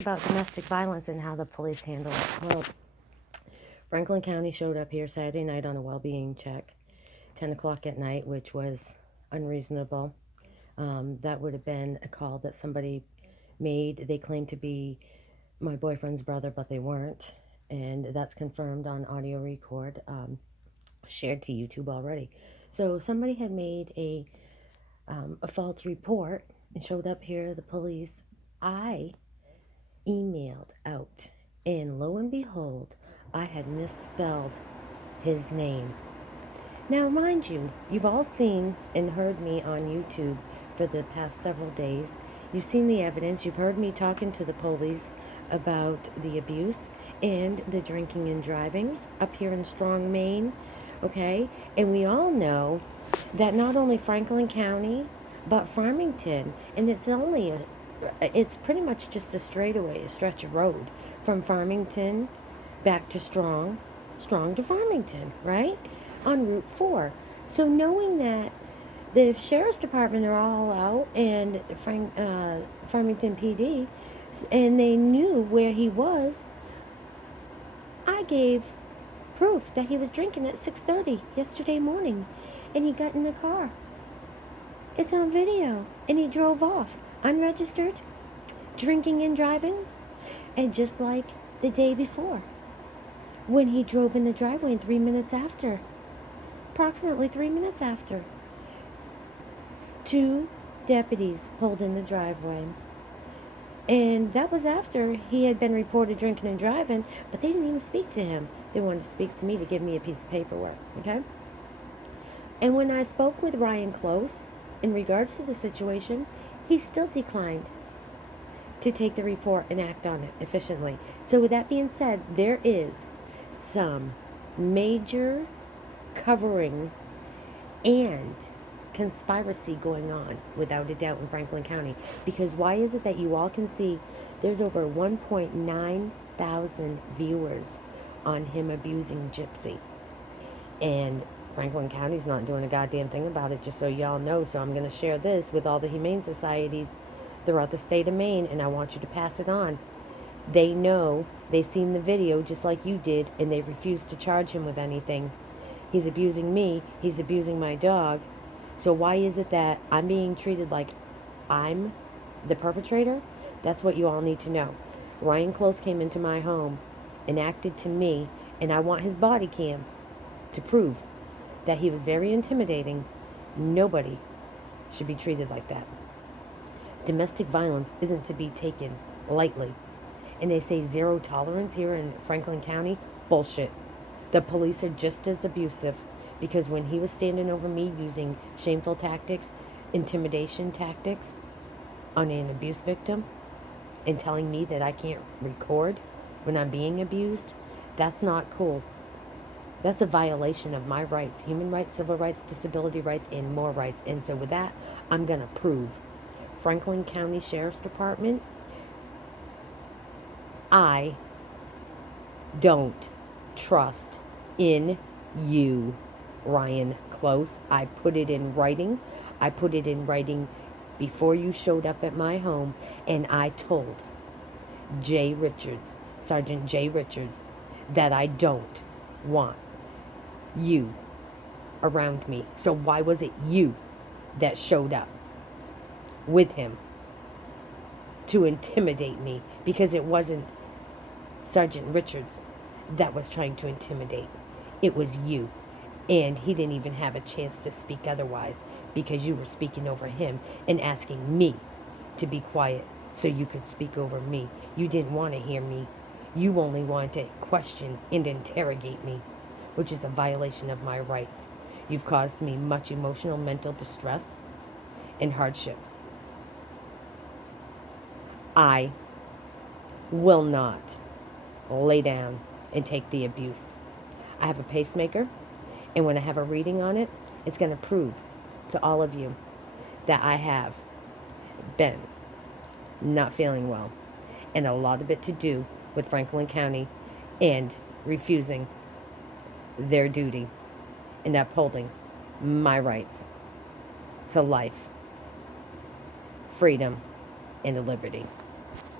About domestic violence and how the police handle it. Well, Franklin County showed up here Saturday night on a well-being check, 10 o'clock at night, which was unreasonable. That would have been a call that somebody made. They claimed to be my boyfriend's brother, but they weren't. And that's confirmed on audio record, shared to YouTube already. So somebody had made a false report and showed up here, the police. I emailed out, and lo and behold, I had misspelled his name. Now, mind you, you've all seen and heard me on YouTube for the past several days. You've seen the evidence. You've heard me talking to the police about the abuse and the drinking and driving up here in Strong, Maine. Okay? And we all know that not only Franklin County, but Farmington, and it's pretty much just a straightaway, a stretch of road from Farmington back to Strong to Farmington, right? On Route 4. So knowing that the sheriff's department are all out and Farmington PD, and they knew where he was, I gave proof that he was drinking at 6:30 yesterday morning, and he got in the car. It's on video, and he drove off, unregistered, drinking and driving, and just like the day before, when he drove in the driveway and 3 minutes after, approximately 3 minutes after, 2 deputies pulled in the driveway. And that was after he had been reported drinking and driving, but they didn't even speak to him. They wanted to speak to me to give me a piece of paperwork, okay? And when I spoke with Ryan Close in regards to the situation, he still declined to take the report and act on it efficiently. So with that being said, there is some major covering and conspiracy going on, without a doubt, in Franklin County. Because why is it that you all can see there's over 1.9 thousand viewers on him abusing Gypsy? And Franklin County's not doing a goddamn thing about it, just so y'all know. So I'm going to share this with all the humane societies throughout the state of Maine, and I want you to pass it on. They know, they seen the video just like you did, and they refused to charge him with anything. He's abusing me, he's abusing my dog. So why is it that I'm being treated like I'm the perpetrator? That's what you all need to know. Ryan Close came into my home and acted to me, and I want his body cam to prove that he was very intimidating. Nobody should be treated like that. Domestic violence isn't to be taken lightly. And they say zero tolerance here in Franklin County. Bullshit. The police are just as abusive, because when he was standing over me using shameful tactics, intimidation tactics on an abuse victim, and telling me that I can't record when I'm being abused, that's not cool. That's a violation of my rights, human rights, civil rights, disability rights, and more rights. And so with that, I'm going to prove Franklin County Sheriff's Department, I don't trust in you, Ryan Close. I put it in writing. I put it in writing before you showed up at my home, and I told Jay Richards, Sergeant Jay Richards, that I don't want you around me. So why was it you that showed up with him to intimidate me? Because it wasn't Sergeant Richards that was trying to intimidate. It was you. And he didn't even have a chance to speak otherwise, because you were speaking over him and asking me to be quiet so you could speak over me. You didn't want to hear me. You only wanted to question and interrogate me, which is a violation of my rights. You've caused me much emotional, mental distress and hardship. I will not lay down and take the abuse. I have a pacemaker, and when I have a reading on it, it's going to prove to all of you that I have been not feeling well, and a lot of it to do with Franklin County and refusing their duty and upholding my rights to life, freedom, and liberty.